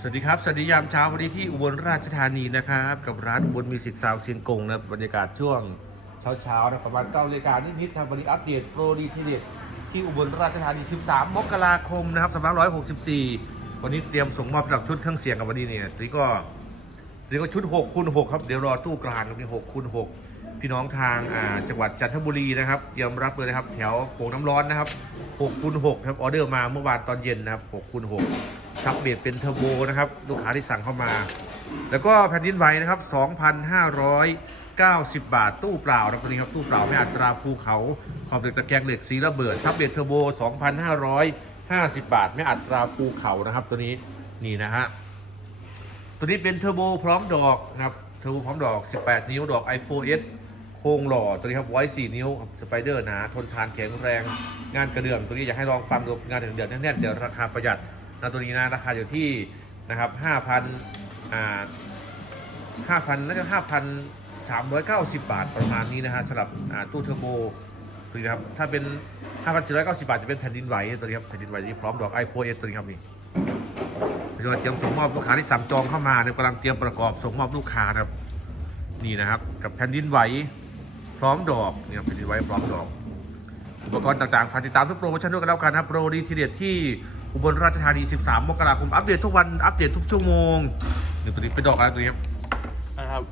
สวัสดีครับ สวัสดียามเช้าวันนี้ที่อุบลราชธานีนะครับ กับร้านอุบลมิวสิกซาวเสียงกงนะบรรยากาศช่วงเช้าๆนะประมาณเก้านาฬิกานิดๆทางวันนี้อัปเดตโปรดีทีเด็ดที่อุบลราชธานี 13 มกราคมนะครับส2564 วันนี้เตรียมส่งมอบสำหรับชุดเครื่องเสียงกับวันนี้เนี่ยนี่ก็นี่ก็ชุด6คูณ6ครับเดี๋ยวรอตู้กลางครับนี่6คูณ6พี่น้องทางจังหวัดจันทบุรีนะครับเตรียมรับเลยนะครับแถวโป่งน้ำร้อนนะครับ6คูณ6ครับออเดอร์มาเมื่อวานตอนเย็นนะครับ6คูณ6 ซับเบดเป็นเทอร์โบนะครับลูกค้าที่สั่งเข้ามา แล้วก็แผ่นดินไหวนะครับ 2,590 บาทตู้เปล่านะตัวนี้ครับตู้เปล่าไม่อัตราภูเขาขอบเหล็กตะแกรงเหล็กสีระเบิดซับเบดเทอร์โบ 2,550 บาท ไม่อัตราภูเขานะครับ ตัวนี้นี่นะฮะตัวนี้เป็นเทอร์โบพร้อมดอกนะครับเทอร์โบพร้อมดอก 18 นิ้วดอก iPhone S โครงหล่อตัวนี้ครับไว้4นิ้วสไปเดอร์หนาทนทานแข็งแรง งานกระเดื่องตัวนี้อยากให้ลองฟังดูงานเดือดๆแน่นๆเดี๋ยวราคาประหยัด นะตัวนี้นะราคาอยู่ที่นะครับ5,000อ่า5,000น่าจะ5,390บาทประมาณนี้นะฮะสำหรับตู้เทอร์โบตัวนี้ครับถ้าเป็น5,490บาทจะเป็นแผ่นดินไหวตัวนี้ครับแผ่นดินไหวที่พร้อมดอก iPhone S ตัวนี้ครับนี่เราเตรียมส่งมอบลูกค้าที่สั่งจองเข้ามาเนี่ยกำลังเตรียมประกอบส่งมอบลูกค้านะครับนี่นะครับกับแผ่นดินไหวพร้อมดอกเนี่ยแผ่นดินไหวพร้อมดอกอุปกรณ์ต่างๆฝากติดตามทุกโปรโมชั่นด้วยกันแล้วกันนะครับโปรดีทีเด็ดที่ อุบลราชธานี 13 มกราคม อัปเดตทุกวัน อัปเดตทุกชั่วโมงนี่ตัวนี้เป็นดอกอะไรตัวนี้ครับ นะครับ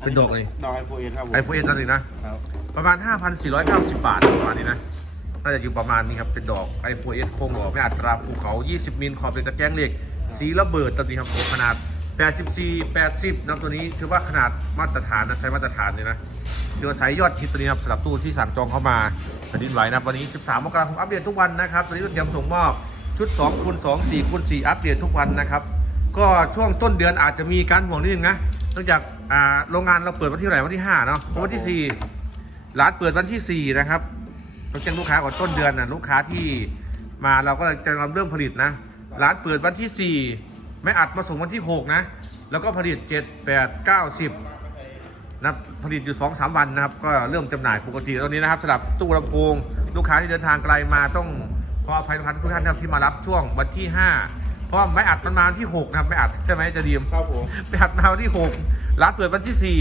เป็นดอกเลย ดอกไอโฟนครับผมไอโฟนเอสตัวนี้นะ ครับ ประมาณ 5,490 บาทประมาณนี้นะ น่าจะอยู่ประมาณนี้ครับ เป็นดอก iPhone S โครงหล่อไม่อัตราภูเขา 20 มิล ขอบเป็นตะแกรงเหล็ก สีระเบิดตัวนี้ครับขนาด 84 80นะตัวนี้ถือว่าขนาดมาตรฐานนะใช้มาตรฐานเลยนะเดี๋ยวใช้ยอดฮิตตัวนี้ครับสำหรับตู้ที่สั่งจองเข้ามาแผ่นดินไหวนะวันนี้ 13 มกราคมอัปเดตทุกวันนะครับตอนนี้ก็เตรียมส่งมอบ ชุด2คูณ2 4คูณ4อัปเดตทุกวันนะครับ ก็ช่วงต้นเดือนอาจจะมีการห่วงนิดนึงนะเนื่องจากอ่าโรงงานเราเปิดวันที่เท่าไหร่วันที่5เนาะวันที่ 4 ร้านเปิดวันที่ 4 นะครับต้อแจ้งลูกค้าก่อนต้นเดือนนะลูกค้าที่มาเราก็จะเริ่มผลิตนะ ร้านเปิดวันที่ 4 ไม่อัดมาส่งวันที่ 6 นะ แล้วก็ผลิต 7 8 9 10นะผลิตอยู่ 2 3 วันนะครับ ก็เริ่มจำหน่ายปกติตอนนี้นะครับสำหรับตู้ลำโพงลูกค้าที่เดินทางไกลมาต้อง ขออภัยทุกท่านทุกท่านนะครับที่มารับช่วงวันที่ 5 เพราะว่าไม่อัดมันมาวันที่ 6 นะครับไม่อัดใช่ไหมจะดีมครับผมไปหัดมาวันที่ 6ร้านเปิดวันที่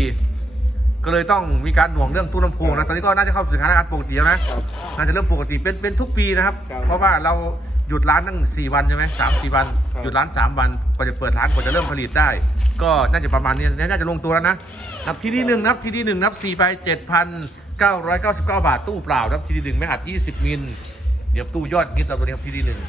4 ก็เลยต้องมีการหน่วงเรื่องตู้ลำโพงนะตอนนี้ก็น่าจะเข้าสู่สถานการณ์ปกติแล้วนะครับ น่าจะเริ่มปกติเป็นเป็นทุกปีนะครับ ครับเพราะว่าเราหยุดร้านตั้ง 4 วันใช่ไหมสามสี่วัน ครับ หยุดร้าน 3 วันกว่าจะเปิดร้านกว่าจะเริ่มผลิตได้ ก็น่าจะประมาณนี้น่าจะลงตัวแล้วนะนับที่ที่หนึ่งนับที่ที่หนึ่งนับสี่ไปเจ็ดพันเก้าร้อยเก้าสิบเก้าบาทตู้เปล่านับที่ที่หนึ่งไม่อัดยี่สิบมิล เดี๋ยวตู้ยอดมิตตัวนี้ครับที่ที่หนึ่ง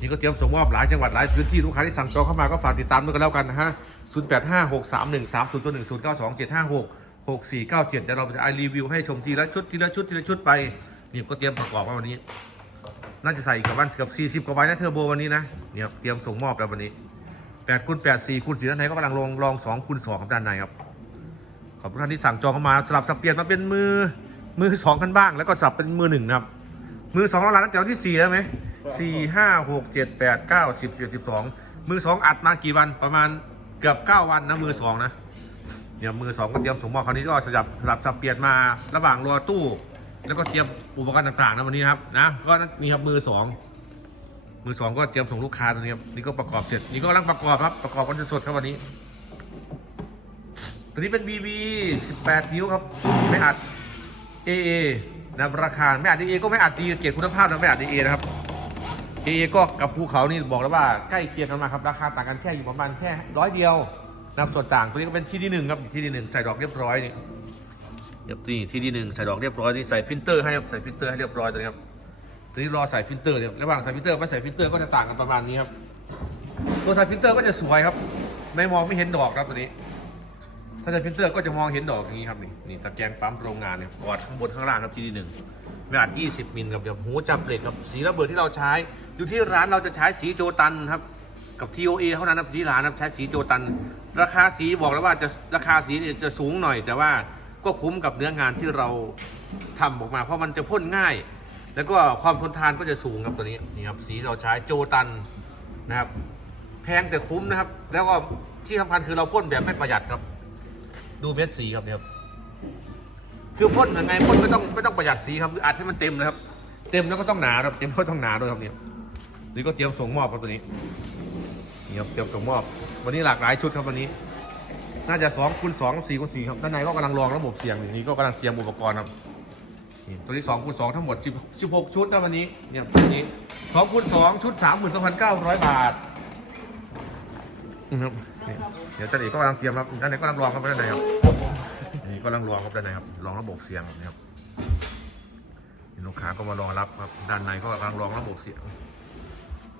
นี่ก็เตรียมส่งมอบหลายจังหวัดหลายพื้นที่ลูกค้าที่สั่งจองเข้ามาก็ฝากติดตามด้วยกันแล้วกันนะฮะ0 8 5 6 3 1 3 0 0 1 0 9 2 7 5 6 6 4 9 7เดี๋ยวเราจะไอรีวิวให้ชมทีละชุดทีละชุดทีละชุดไปนี่ก็เตรียมประกอบมาวันนี้ น่าจะใส่กับวันกับ 40กว่าใบนะเทอร์โบวันนี้นะเนี่ยเตรียมส่งมอบแล้ววันนี้8คูณ8 4คูณ4ด้านในก็กำลังลองลอง2คูณ2ครับด้านในครับขอบคุณท่านที่สั่งจองเข้ามาสลับสับเปลี่ยนมาเป็นมือมือสองกันบ้าง แล้วก็สลับเป็นมือหนึ่งนะครับ มือสองราล้านตั้งแต่วันที่สี่แล้วไหมสี่ห้าหกเจ็ดแปดเก้าสิบสิบสิบสองมือสองอัดมากี่วันประมาณเกือบเก้าวันนะมือสองนะเดี๋ยวมือสองก็เตรียมส่งมอบคราวนี้ก็สลับสลับสับเปลี่ยนมาระหว่างรอตู้ แล้วก็เตรียมอุปกรณ์ต่างๆนะวันนี้ครับนะก็นี่ครับมือสองมือสองก็เตรียมส่งลูกค้าตัวนี้ครับนี่ก็ประกอบเสร็จนี่ก็กำลังประกอบครับประกอบกันสดๆครับวันนี้ตัวนี้เป็น BB 18 นิ้วครับไม่อัด AA นะครับราคาไม่อัด AA ก็ไม่อัดดีเกียรติคุณภาพนะไม่อัด AA นะครับ AA ก็กับภูเขานี่บอกแล้วว่าใกล้เคียงกันมากครับราคาต่างกันแค่อยู่ประมาณแค่ร้อยเดียวนะครับส่วนต่างตัวนี้ก็เป็นที่ที่หนึ่งครับที่ที่หนึ่งใส่ดอกเรียบร้อยนี่เดี๋ยวนี่ที่ที่หนึ่งใส่ดอกเรียบร้อยนี่ใส่ฟิลเตอร์ให้ครับใส่ฟิลเตอร์ให้เรียบร้อยตัวนี้ครับตัวนี้รอใส่ฟิลเตอร์เนี่ยระหว่างใส่ฟิลเตอร์กับไม่ใส่ฟิลเตอร์ก็จะต่างกันประมาณนี้ครับตัวใส่ฟิลเตอร์ก็จะสวยครับ ไม่มองไม่เห็นดอกครับตัวนี้ ถ้าใส่พิมพ์เตอร์ก็จะมองเห็นดอกอย่างนี้ครับนี่นี่ตะแกรงปั๊มโรงงานเนี่ยกอดข้างบนข้างล่างครับที่ที่หนึ่งไม่อัด20 มิลครับเดี๋ยวหูจับเหล็กครับสีระเบิดที่เราใช้ อยู่ที่ร้านเราจะใช้สีโจตันครับกับ TOA เท่านั้นครับที่ร้านนะครับใช้สีโจตัน ราคาสีบอกแล้วว่าจะราคาสีเนี่ยจะสูงหน่อย แต่ว่าก็คุ้มกับเนื้องานที่เราทำออกมา เพราะมันจะพ่นง่าย แล้วก็ความทนทานก็จะสูงครับตัวนี้นี่ครับสีเราใช้โจตันนะครับ แพงแต่คุ้มนะครับ แล้วก็ที่สำคัญคือเราพ่นแบบไม่ประหยัดครับ ดูเม็ดสีครับเนี่ยครับคือพ่นยังไงพ่นไม่ต้องไม่ต้องประหยัดสีครับคืออัดให้มันเต็มเลยครับ เต็มแล้วก็ต้องหนาครับเต็มก็ต้องหนาด้วยครับเนี่ยนี่ก็เตรียมส่งมอบครับตัวนี้นี่ครับเตรียมส่งมอบ วันนี้หลากหลายชุดครับวันนี้ น่าจะ2คูณ2 4คูณ4ครับด้านในก็กำลังรองระบบเสียงอยู่นี่ก็กำลังเตรียมอุปกรณ์ครับนี่ตัวนี้2คูณ2ทั้งหมด10 16 ชุดนะวันนี้เนี่ยวันนี้2คูณ2ชุด 32,900 บาทอืมครับนี่ เดี๋ยวตอนนี้ก็กำลังเตรียมครับด้านในก็กำลังรองครับด้านในครับนี่ก็กำลังรองครับด้านในครับรองระบบเสียงนะครับนี่ลูกค้าก็มารอรับครับด้านในก็กำลังรองระบบเสียง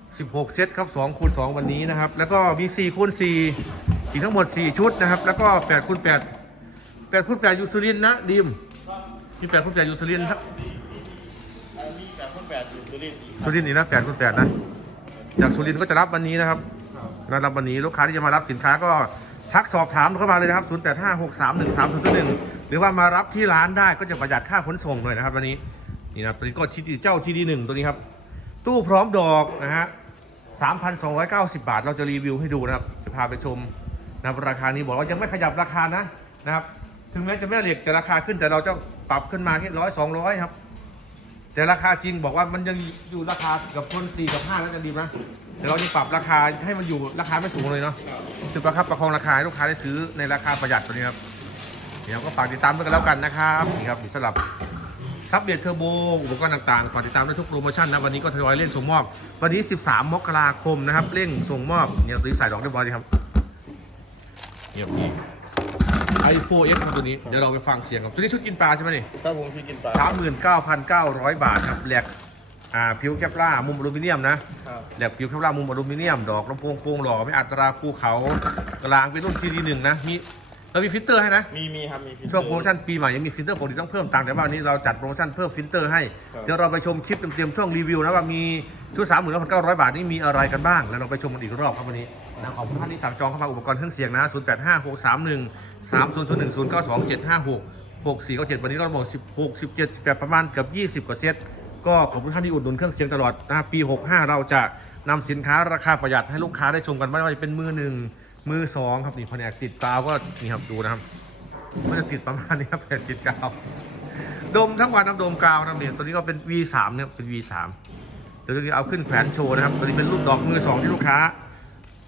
16 เซตครับ2คูณ2วันนี้นะครับ แล้วก็มี4คูณ4อีกทั้งหมด 4 ชุดนะครับ แล้วก็8คูณ8 8คูณ8ยูซูลินทร์นะดิมมี8คูณ8ยูซูลินทร์ครับมีแบบคนแบบอยู่สุรินทร์อีกซูลินทร์อีกนะ8คูณ8นะจากซูลินทร์ก็จะรับวันนี้นะครับ นะรับวันนี้ลูกค้าที่จะมารับสินค้าก็ทักสอบถามเข้ามาเลยนะครับ 0 8 5 6 3 1 3 0 1 หรือว่ามารับที่ร้านได้ก็จะประหยัดค่าขนส่งหน่อยนะครับวันนี้นี่นะตัวนี้ก็ที่เจ้าที่ดีหนึ่งตัวนี้ครับ ตู้พร้อมดอกนะฮะ3,290 บาท เราจะรีวิวให้ดูนะครับ จะพาไปชมนะรราคานี้บอกว่ายังไม่ขยับราคานะนะครับ ถึงแม้จะแม่เหล็กจะราคาขึ้นแต่เราจะปรับขึ้นมาแค่ร้อยสองร้อยครับ แต่ราคาจริงบอกว่ามันยังอยู่ราคากับคนสี่กับห้าแล้วจะดีนะเดี๋ยวเราจะปรับราคาให้มันอยู่ราคาไม่สูงเลยเนาะจุดปราครับประคองราคาให้ลูกค้าได้ซื้อในราคาประหยัดตัวนี้ครับเดี๋ยวก็ฝากติดตามด้วยกันแล้วกันนะครับนี่ครับสำหรับซับเบียร์เทอร์โบอุปกรณ์ต่างๆฝากติดตามด้ทุกโปรโมชั่นนะวันนี้ก็ทยอยเล่นส่งมอบ วันนี้ 13 มกราคมนะครับเร่งส่งมอบเนี่ยตีสายดอกเรียบร้อยดีครับเงียบดี i4s ครับตัวนี้ เดี๋ยวเราไปฟังเสียงครับ ตัวนี้ชุดกินปลาใช่ไหมนี่ถ้าผมชุดกินปลา สามหมื่นเก้าพันเก้าร้อยบาทครับแหลกอ่าผิวแคปล่ามุมอลูมิเนียมนะแหลกผิวแคปล่ามุมอลูมิเนียม ดอกลำโพงโค้งหล่อไม่อัตราภูเขากลางเป็นต้นทีดีหนึ่งนะมี เรามีฟิลเตอร์ให้นะ มีมีครับมีฟิลเตอร์ ช่วงโปรโมชั่นปีใหม่ยังมีฟิลเตอร์ปกติต้องเพิ่มตังค์แต่ว่าวันนี้เราจัดโปรโมชั่นเพิ่มฟิลเตอร์ให้ ครับ เดี๋ยวเราไปชมคลิปเต็มๆช่วงรีวิวนะว่ามีชุดสามหมื่นเก้าร้อยบาทนี่มีอะไรกันบ้าง แล้วเราไปชมกันอีกรอบครับวันนี้นะขอบคุณท่านที่สั่งจองเข้ามาอุปกรณ์เครื่องเสียงนะ0 8 5 6 3 1 3 0 0 1 0 9 2 7 5 6 6 4 9 7วันนี้เราหมด16 17 18ประมาณเกือบ20 กว่าเซต ก็ขอบคุณท่านที่อุดหนุนเครื่องเสียงตลอดนะปี 65 เราจะนำสินค้าราคาประหยัดให้ลูกค้าได้ชมกันไม่ว่าจะเป็นมือหนึ่ง มือสองครับนี่แผนกติดกาวก็นี่ครับดูนะครับ มันจะติดประมาณนี้ครับแผ่นติดกาวดมทั้งวันน้ำดมกาวนะครับเนี่ยตัวนี้ก็เป็น V3 เนี่ยเป็น V3 เดี๋ยวตัวนี้เอาขึ้นแขวนโชว์นะครับตัวนี้เป็นรุ่นดอกมือ2ที่ลูกค้า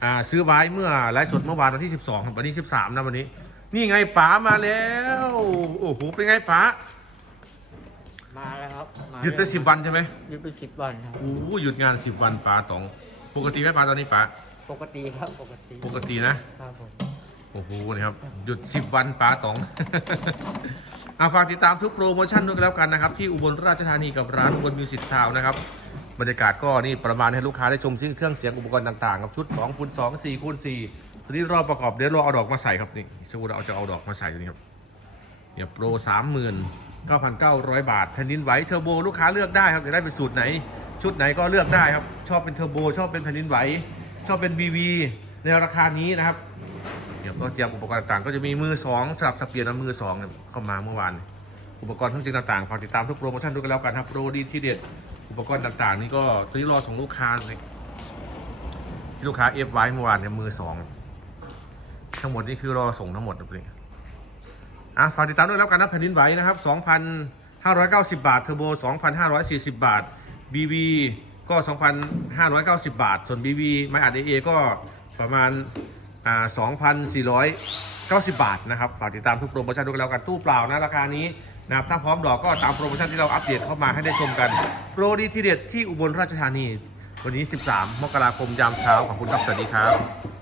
อ่าซื้อไว้เมื่อไลฟ์สดเมื่อวานวันที่ 12ครับวันนี้ 13นะวันนี้ นี่ไงป๋ามาแล้วโอ้โหเป็นไงป๋ามาแล้วครับมาหยุดไปแล้วสิบวันใช่ไหมหยุดไปสิบวันครับโอ้โหหยุดงาน10วันป๋าตองปกติไหมป๋าตอนนี้ป๋า ปกติครับปกติปกตินะ ครับผมโอ้โหนะครับ หยุด 10 วันป้าต๋อง อาฝากติดตามทุกโปรโมชั่นด้วยกันแล้วกันนะครับ ที่อุบลราชธานีกับร้านอุบลมิวสิกทาวนะครับ บรรยากาศก็นี่ประมาณให้ลูกค้าได้ชมซึ่งเครื่องเสียงอุปกรณ์ต่างๆกับชุด2คูณ2 4คูณ4ตัวนี้รอประกอบเดี๋ยวรอเอาดอกมาใส่ครับนี่สมมติเราจะเอาดอกมาใส่ตัวนี้ครับเนี่ยโปร39,900 บาทแผ่นดินไหวเทอร์โบลูกค้าเลือกได้ครับจะได้เป็นสูตรไหน ชุดไหนก็เลือกได้ครับชอบเป็นเทอร์โบชอบเป็นแผ่นดินไหว ชอบเป็น BV ในราคานี้นะครับเดี๋ยวก็เตรียมอุปกรณ์ต่างๆก็จะมีมือสองสลับสับเปลี่ยนเอามือสองเนี่ยเข้ามาเมื่อวานอุปกรณ์ทั้งจริงต่างๆฝากติดตามทุกโปรโมชั่นด้วยกันแล้วกันครับโปรดีที่เด็ดอุปกรณ์ต่างๆ นี่ก็ตอนนี้รอส่งลูกค้าเลยที่ลูกค้าเอฟไว้เมื่อวานเนี่ยมือสองทั้งหมดนี่คือรอส่งทั้งหมดเลยอะฝากติดตามด้วยแล้วกันนะแผ่นดินไหวนะครับ 2,590 บาทเทอร์โบ 2,540 บาท BB ก็ 2,590 บาท ส่วน BB ไม่อัด Aa ก็ประมาณอ่า2,490 บาทนะครับ ฝากติดตามทุกโปรโมชั่นด้วยกันแล้วกันตู้เปล่านะราคานี้นะครับถ้าพร้อมดอกก็ตามโปรโมชั่นที่เราอัปเดตเข้ามาให้ได้ชมกัน โปรดีทีเด็ดที่อุบลราชธานี วันนี้ 13 มกราคมยามเช้าขอบคุณครับสวัสดีครับ